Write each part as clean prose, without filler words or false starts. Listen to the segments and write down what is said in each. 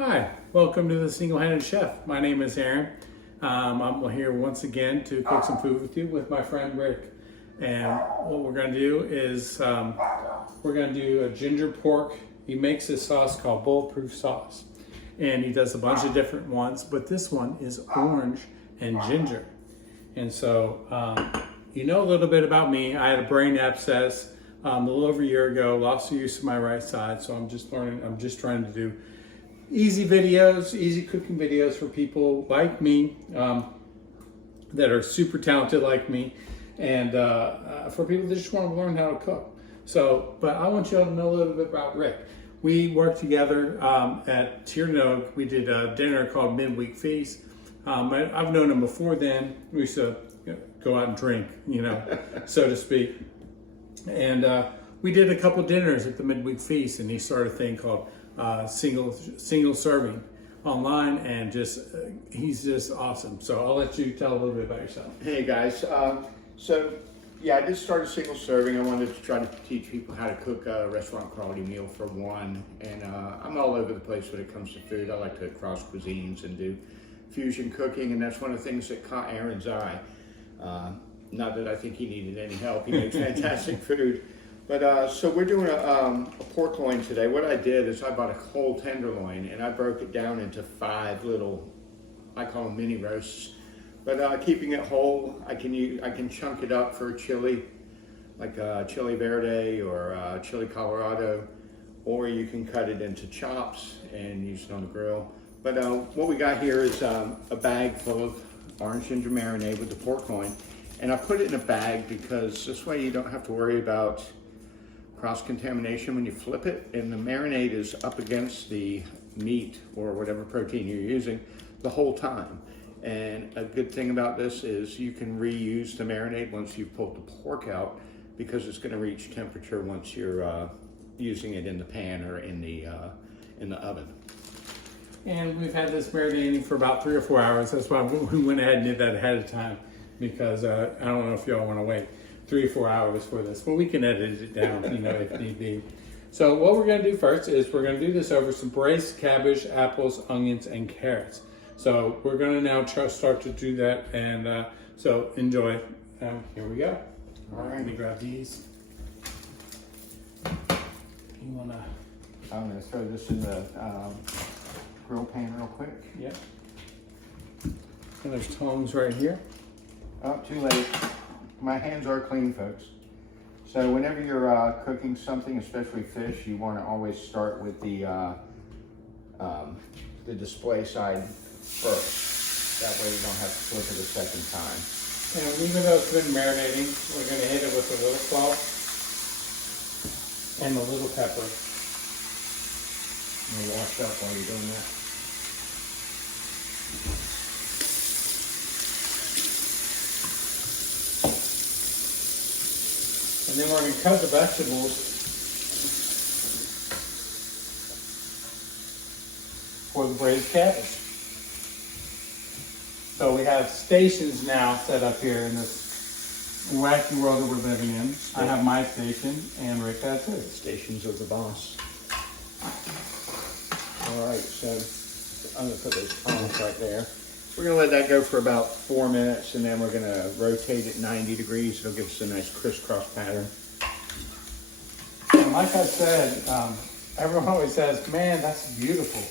Hi, welcome to the Single-Handed Chef. My name is Aaron. I'm here once again to cook some food with you with my friend Rick. And what we're going to do is we're going to do a ginger pork. He makes this sauce called Bulletproof Sauce. And he does a bunch of different ones, but this one is orange and ginger. And so, you know a little bit about me. I had a brain abscess a little over a year ago, lost the use of my right side. So I'm just learning, I'm just trying to do easy videos, easy cooking videos for people like me that are super talented like me, and for people that just want to learn how to cook. So, but I want you all to know a little bit about Rick. We worked together at Cilantro. We did a dinner called Midweek Feast. I've known him before then. We used to go out and drink, so to speak. And we did a couple dinners at the Midweek Feast, and he started a thing called single serving online, and he's just awesome. So I'll let you tell a little bit about yourself. Hey guys, I just started single serving. I wanted to try to teach people how to cook a restaurant quality meal for one, and I'm all over the place when it comes to food. I like to cross cuisines and do fusion cooking, and that's one of the things that caught Aaron's eye. Not that I think he needed any help. He makes fantastic food. But so we're doing a pork loin today. What I did is I bought a whole tenderloin and I broke it down into 5 little, I call them mini roasts. But keeping it whole, I can chunk it up for chili, like chili verde or chili Colorado, or you can cut it into chops and use it on the grill. But what we got here is a bag full of orange ginger marinade with the pork loin. And I put it in a bag because this way you don't have to worry about cross-contamination when you flip it, and the marinade is up against the meat or whatever protein you're using the whole time. And a good thing about this is you can reuse the marinade once you've pulled the pork out, because it's going to reach temperature once you're using it in the pan or in the oven. And we've had this marinating for about 3 or 4 hours. That's why we went ahead and did that ahead of time, because I don't know if y'all want to wait 3 or 4 hours for this. Well, we can edit it down, if need be. So what we're going to do first is we're going to do this over some braised cabbage, apples, onions, and carrots. So we're going to now start to do that, and so enjoy. Here we go. All right, let me grab these. You want to? I'm going to throw this in the grill pan real quick. Yeah. And there's tongs right here. Oh, too late. My hands are clean, folks. So whenever you're cooking something, especially fish, you want to always start with the display side first. That way you don't have to flip it a second time. And even though it's been marinating, we're going to hit it with a little salt and a little pepper. And wash up while you're doing that. And then we're going to cut the vegetables for the braised cabbage. So we have stations now set up here in this wacky world that we're living in. I have my station, and Rick has his. Stations of the boss. All right, so I'm going to put those tongs right there. We're going to let that go for about 4 minutes, and then we're going to rotate it 90 degrees. It'll give us a nice crisscross pattern. And like I said, everyone always says, man, that's beautiful.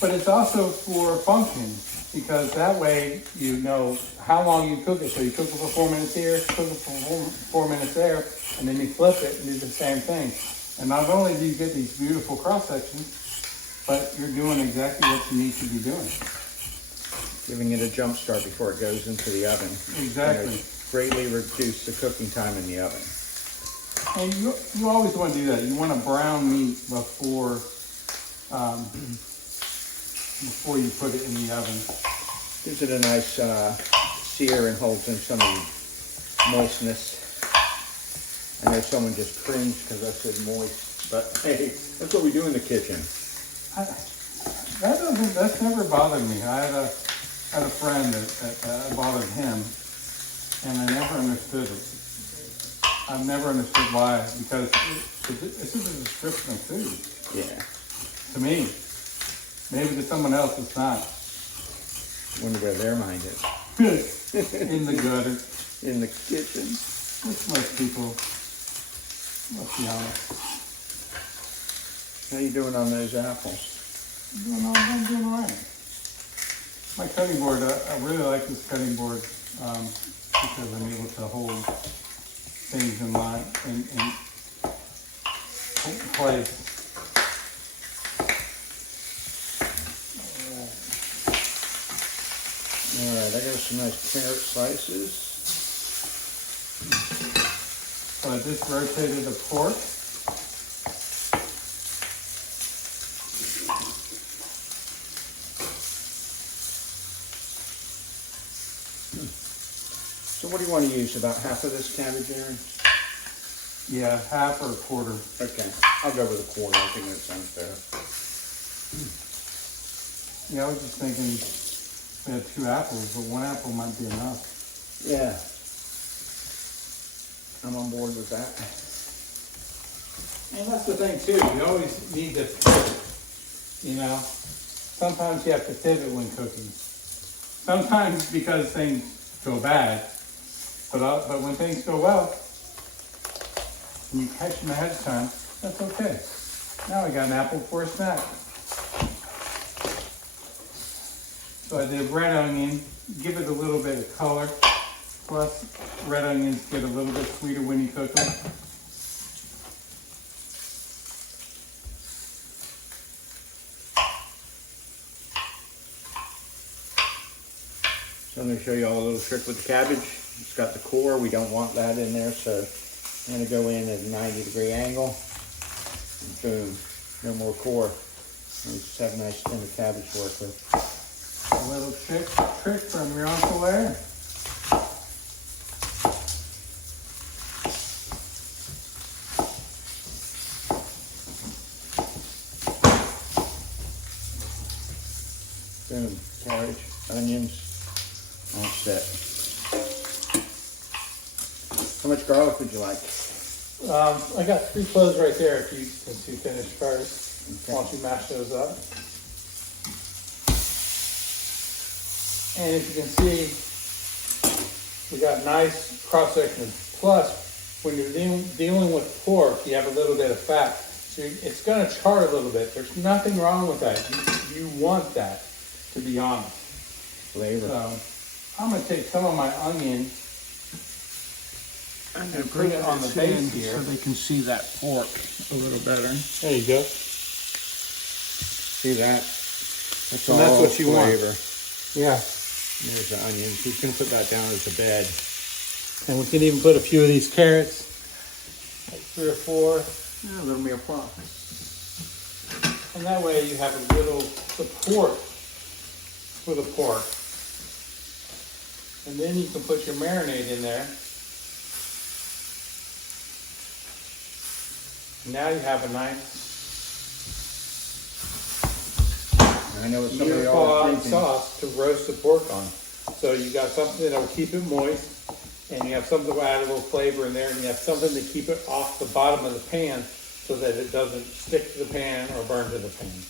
But it's also for function, because that way you know how long you cook it. So you cook it for 4 minutes here, cook it for 4 minutes there, and then you flip it and do the same thing. And not only do you get these beautiful cross sections, but you're doing exactly what you need to be doing. Giving it a jump start before it goes into the oven. Exactly. Greatly reduce the cooking time in the oven. And you always want to do that. You want to brown meat before you put it in the oven. Gives it a nice sear and holds in some of the moistness. I know someone just cringed because I said moist, but hey, that's what we do in the kitchen. That's never bothered me. I had a friend that bothered him, and I never understood it. I've never understood why, because it's just a description of food. Yeah. To me. Maybe to someone else it's not. Wonder where their mind is. In the gutter. In the kitchen. Which most people, let's be honest. How you doing on those apples? I'm doing all right. My cutting board, I really like this cutting board because I'm able to hold things in line and place. All right, I got some nice carrot slices. So I just rotated the pork. So what do you want to use? About half of this cabbage, Aaron? Yeah, half or a quarter. Okay, I'll go with a quarter. I think that sounds fair. Yeah, I was just thinking we had 2 apples, but 1 apple might be enough. Yeah. I'm on board with that. And that's the thing too, you always need to pivot, you know? Sometimes you have to pivot when cooking. Sometimes because things go bad, but when things go well, and you catch them ahead of time, that's okay. Now I got an apple for a snack. So I did red onion, give it a little bit of color. Plus, red onions get a little bit sweeter when you cook them. So I'm going to show you all a little trick with the cabbage. It's got the core. We don't want that in there, so I'm going to go in at a 90-degree angle. And boom, no more core. And we just have a nice tin of cabbage to work with. A little trick from your Uncle Larry. Boom, carrot, onions, all set. How much garlic would you like? I got 3 cloves right there if you, since you finished first. Okay. Why don't you mash those up? And as you can see, we got nice cross sections. Plus, when you're dealing with pork, you have a little bit of fat. So it's going to char a little bit. There's nothing wrong with that. You want that, to be honest. Flavor. So I'm going to take some of my onion and put it on the base here. So they can see that pork a little better. There you go. See that? That's And all that's what you want. flavor. Yeah. There's the onions. He's going to put that down as a bed. And we can even put a few of these carrots, like 3 or 4. Yeah, a little more plum. And that way you have a little support for the pork. And then you can put your marinade in there. Now you have a nice I know what some of y'all beautiful are thinking. sauce to roast the pork on. So you got something that will keep it moist, and you have something to add a little flavor in there, and you have something to keep it off the bottom of the pan so that it doesn't stick to the pan or burn to the pan.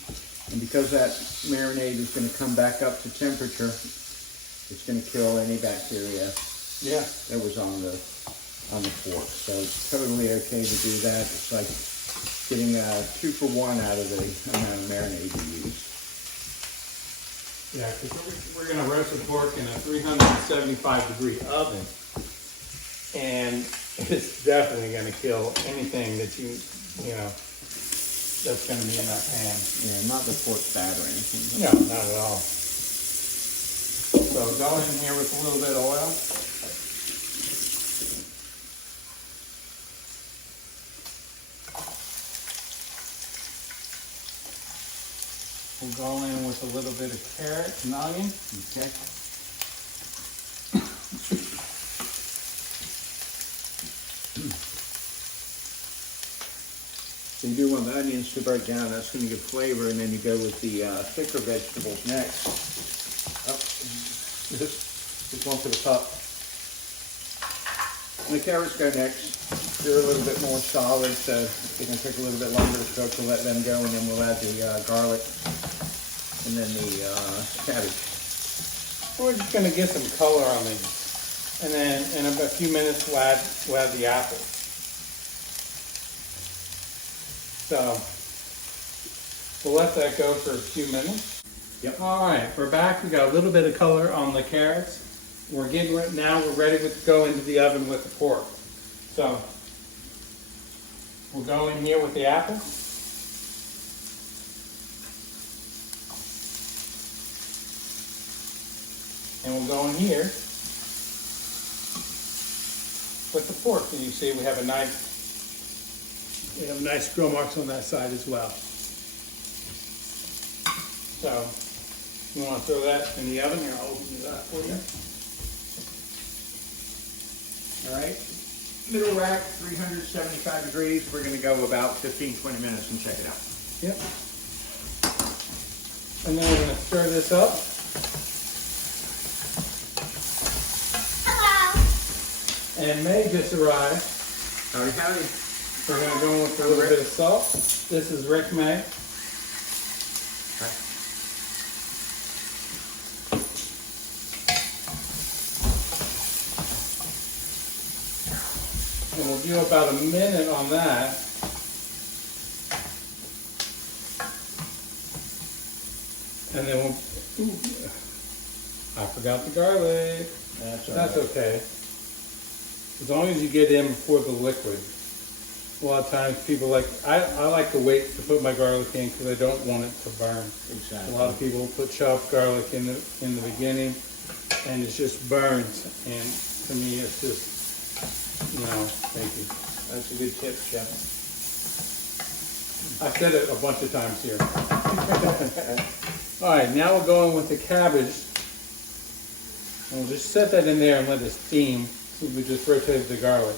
And because that marinade is going to come back up to temperature, it's going to kill any bacteria Yeah. that was on the pork. So it's totally okay to do that. It's like getting 2 for 1 out of the amount of marinade you use. Yeah, because we're going to roast the pork in a 375-degree oven. And it's definitely going to kill anything that you know, that's going to be in that pan. Yeah, not the pork fat or anything. No, not at all. So go in here with a little bit of oil. We'll go in with a little bit of carrot and onion. Okay. So you do want the onions to break down. That's going to give flavor, and then you go with the thicker vegetables next. Oh, just one for the top. And the carrots go next. They're a little bit more solid, so it's going to take a little bit longer to cook. We'll let them go, and then we'll add the garlic. and then the cabbage. We're just gonna get some color on these. And then in a few minutes we'll add the apples. So we'll let that go for a few minutes. Yep. All right, we're back. We got a little bit of color on the carrots. We're getting right now. We're ready to go into the oven with the pork. So we'll go in here with the apples. And we'll go in here with the pork. And you see we have nice grill marks on that side as well. So you want to throw that in the oven here? I'll open it up for you. All right, middle rack, 375 degrees. We're gonna go about 15-20 minutes and check it out. Yep. And then we're going to stir this up. And May just arrived. Howdy, howdy. We're going to go in with a little bit of salt. This is Rick May. Hi. And we'll do about a minute on that. And then we'll, I forgot the garlic. That's okay. As long as you get in before the liquid. A lot of times people I like to wait to put my garlic in because I don't want it to burn. Exactly. A lot of people put chopped garlic in the beginning and it just burns. And to me it's just, thank you. That's a good tip, Chef. I said it a bunch of times here. All right, now we'll go in with the cabbage. And we'll just set that in there and let it steam. So we just rotated the garlic.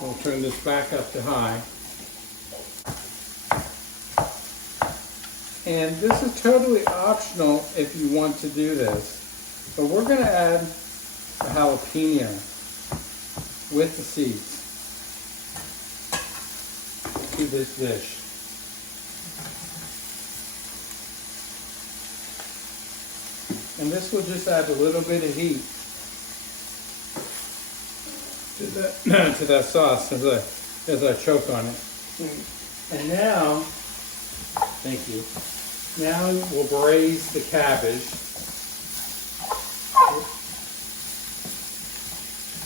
We'll turn this back up to high. And this is totally optional if you want to do this. But we're going to add a jalapeno with the seeds to this dish. And this will just add a little bit of heat to that sauce as I choke on it. And now, thank you. Now we'll braise the cabbage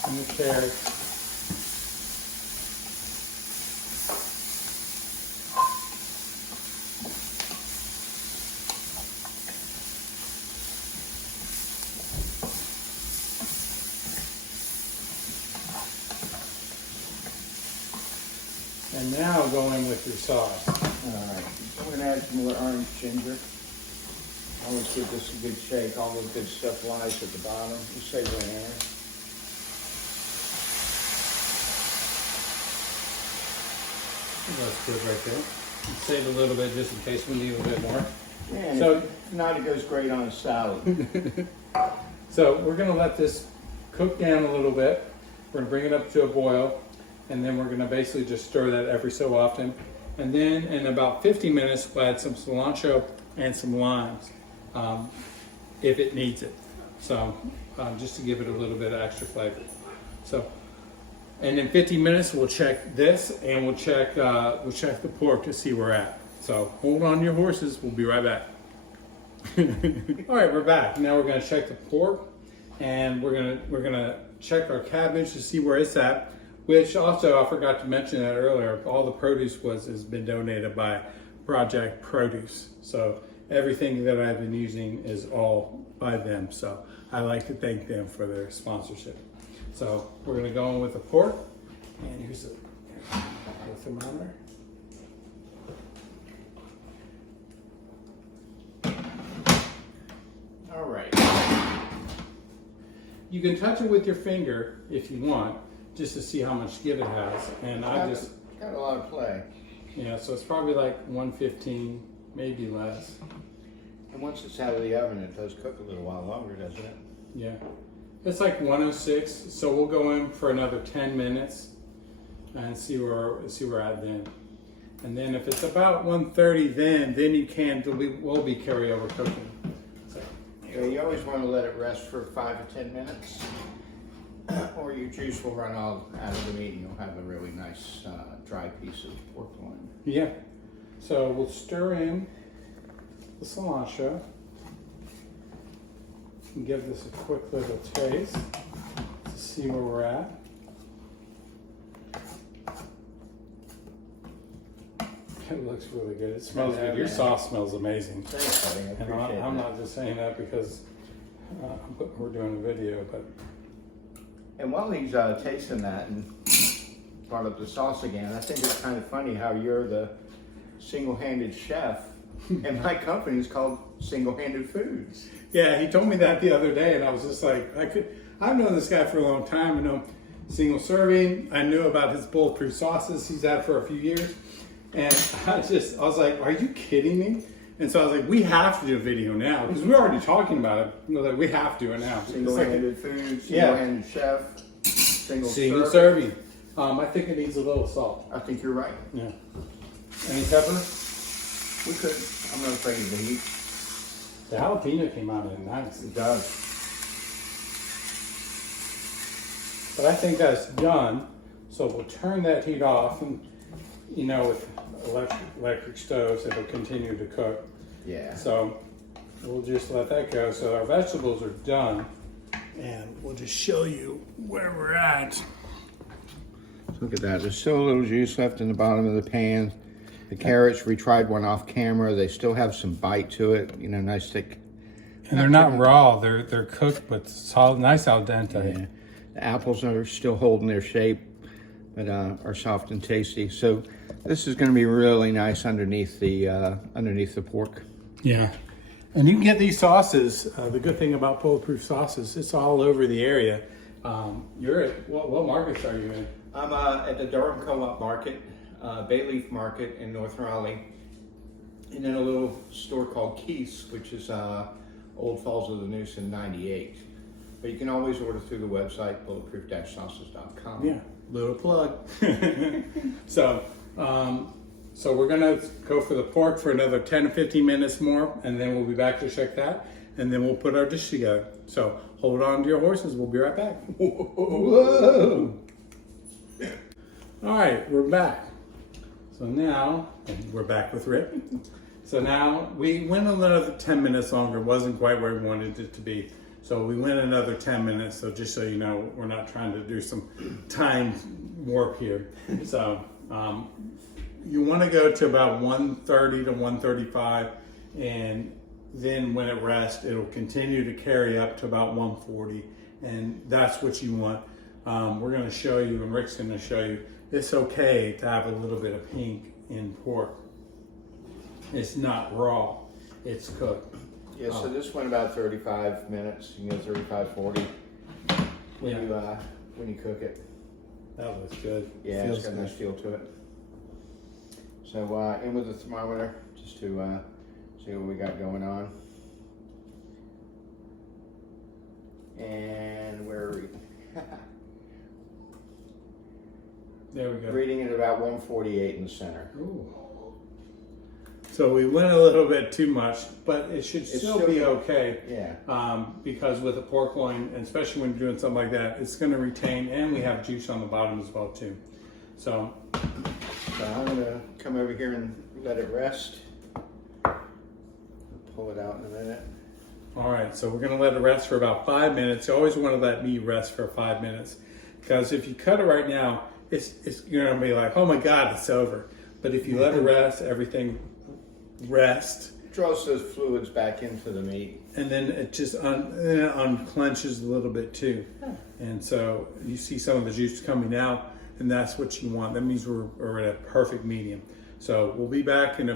and the carrots. And now go in with your sauce. Alright, I'm going to add some more orange ginger. Always give this a good shake. All the good stuff lies at the bottom. You say right there. That's good right there. Save a little bit just in case we need a bit more. Yeah, So if not, it goes great on a salad. So we're going to let this cook down a little bit. We're going to bring it up to a boil. And then we're going to basically just stir that every so often. And then in about 50 minutes, we'll add some cilantro and some limes if it needs it. So just to give it a little bit of extra flavor. So, and in 50 minutes, we'll check this and we'll check the pork to see where we're at. So hold on your horses. We'll be right back. All right, we're back. Now we're going to check the pork and we're going to check our cabbage to see where it's at. Which also, I forgot to mention that earlier, all the produce has been donated by Project Produce. So everything that I've been using is all by them. So I like to thank them for their sponsorship. So we're gonna go in with the pork. And here's the thermometer. All right. You can touch it with your finger if you want, just to see how much give it has. And It's got a lot of play. Yeah, so it's probably like 115, maybe less. And once it's out of the oven, it does cook a little while longer, doesn't it? Yeah. It's like 106, so we'll go in for another 10 minutes. and see where we're at then. And then if it's about 1:30, then you can will be carryover cooking. So, yeah, you always want to let it rest for 5 to 10 minutes, or your juice will run all out of the meat, and you'll have a really nice dry piece of pork loin. yeah. So we'll stir in the cilantro and give this a quick little taste to see where we're at. It looks really good. It smells good. Your sauce smells amazing. Thanks, buddy. I And appreciate I'm that. not just saying that because we're doing a video, but And while he's tasting that and brought up the sauce again, I think it's kind of funny how you're the single-handed chef, and my company is called Single-Handed Foods. yeah, he told me that the other day, and I was just like, I've known this guy for a long time. I know single serving. I knew about his Bulletproof Sauces he's had for a few years, and I was like, are you kidding me? And so I was like, we have to do a video now because we're already talking about it. You know, like, we have to do it now. Single-handed foods, single-handed chef, single serving. I think it needs a little salt. I think you're right. Yeah. Any pepper? We could. I'm not afraid of the heat. The jalapeno came out in nice. It does. But I think that's done. So we'll turn that heat off, and you know, with electric stoves, it'll continue to cook. Yeah. So we'll just let that go. So our vegetables are done, and we'll just show you where we're at. Look at that. There's still a little juice left in the bottom of the pan. The carrots, we tried one off camera. They still have some bite to it. You know, nice thick. And they're not raw. They're cooked, but solid, nice al dente. Yeah. The apples are still holding their shape, but are soft and tasty. So this is going to be really nice underneath the pork. Yeah. And you can get these sauces. The good thing about Bulletproof Sauces, it's all over the area. You're at, what markets are you in? I'm at the Durham Co-op Market, Bayleaf Market in North Raleigh, and then a little store called Keith's, which is Old Falls of the Noose in 98. But you can always order through the website, bulletproof-sauces.com. Yeah, little plug. So we're gonna go for the pork for another 10 to 15 minutes more, and then we'll be back to check that, and then we'll put our dish together. So hold on to your horses. We'll be right back. Whoa. All right, we're back. So now, we're back with Rick. So now we went another 10 minutes longer. It wasn't quite where we wanted it to be. So we went another 10 minutes. So just so you know, we're not trying to do some time warp here. So you want to go to about 130 to 135. And then when it rests, it'll continue to carry up to about 140. And that's what you want. We're going to show you, and Rick's going to show you, it's okay to have a little bit of pink in pork. It's not raw, it's cooked. Yeah, so this went about 35 minutes. You can go 35, 40 when you cook it. That looks good. Yeah, it's got a nice feel to it. So in with the thermometer just to see what we got going on. And where are we? There we go. Reading at about 148 in the center. Ooh. So we went a little bit too much, but it should still be okay. Yeah. Because with a pork loin, and especially when you're doing something like that, it's going to retain, and we have juice on the bottom as well too. So I'm going to come over here and let it rest. I'll pull it out in a minute. all right, so we're going to let it rest for about 5 minutes. You always want to let meat rest for 5 minutes, because if you cut it right now, you're going to be like, oh my God, it's over. But if you let it rest, everything rests. Draws those fluids back into the meat. And then it just unclenches a little bit too. And so you see some of the juice coming out, and that's what you want. That means we're at a perfect medium. So we'll be back in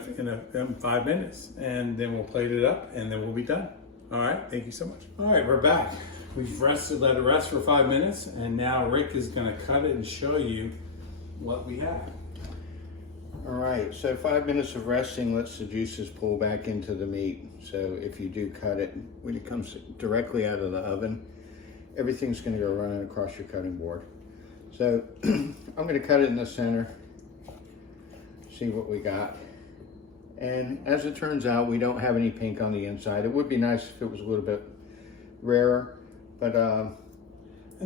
5 minutes, and then we'll plate it up, and then we'll be done. All right, thank you so much. All right, we're back. We've let it rest for 5 minutes, and now Rick is gonna cut it and show you what we have. All right, so 5 minutes of resting lets the juices pull back into the meat. So if you do cut it, when it comes directly out of the oven, everything's gonna go running across your cutting board. So I'm going to cut it in the center, see what we got. And as it turns out, we don't have any pink on the inside. It would be nice if it was a little bit rarer, but and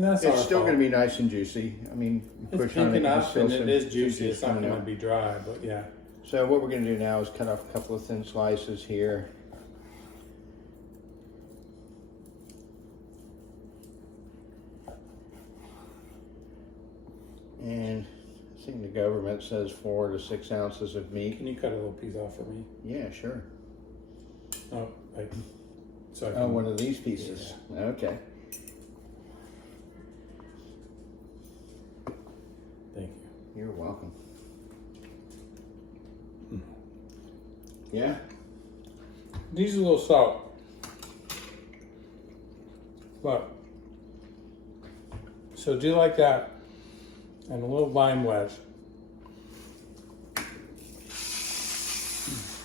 that's it's still going to be nice and juicy. I mean, it's push pink on it, enough, and it is juicy. juice It's not coming going to out. be dry, but yeah. So what we're going to do now is cut off a couple of thin slices here. And I think the government says 4 to 6 ounces of meat. Can you cut a little piece off for me? Yeah, sure. Oh, like, so I Oh, can, one of these pieces. Yeah. Okay. thank you. You're welcome. Yeah? These are a little salt, but so do like that, and a little lime wedge,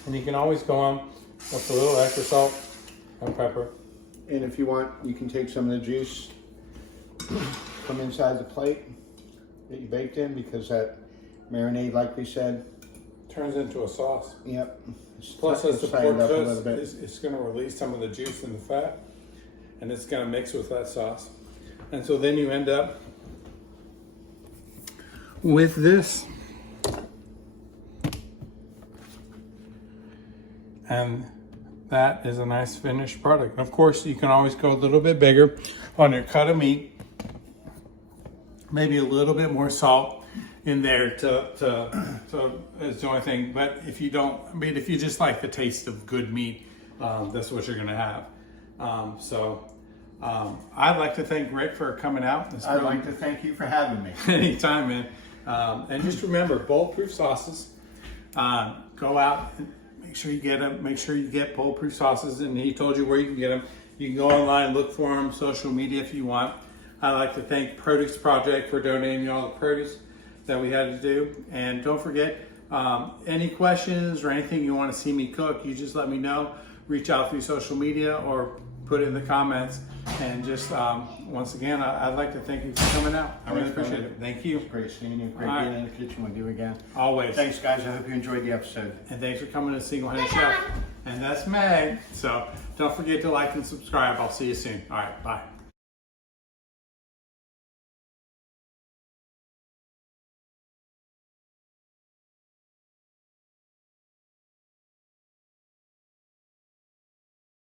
and you can always go on with a little extra salt and pepper. And if you want, you can take some of the juice from inside the plate that you baked in, because that marinade, like we said, Turns into a sauce. yep. Plus, as the pork tightened up a cooks, little bit. it's going to release some of the juice and the fat, and it's going to mix with that sauce. And so then you end up with this. And that is a nice finished product. Of course, you can always go a little bit bigger on your cut of meat. Maybe a little bit more salt in there to is the only thing. But if you don't, I mean, if you just like the taste of good meat, that's what you're gonna have. I'd like to thank Rick for coming out. I'd like to thank you for having me. Anytime, man. And just remember, Bulletproof Sauces. Go out and make sure you get them. Make sure you get Bulletproof Sauces. And he told you where you can get them. You can go online, look for them, social media if you want. I'd like to thank Produce Project for donating all the produce that we had to do. And don't forget, any questions or anything you want to see me cook, you just let me know. Reach out through social media or put it in the comments. And just once again, I'd like to thank you for coming out. I really appreciate it. Thank you. Great seeing you. Great All right. being in the kitchen with you again. Always. Thanks, guys. I hope you enjoyed the episode. And thanks for coming to Single Handed Chef. And that's Meg. So don't forget to like and subscribe. I'll see you soon. All right. Bye.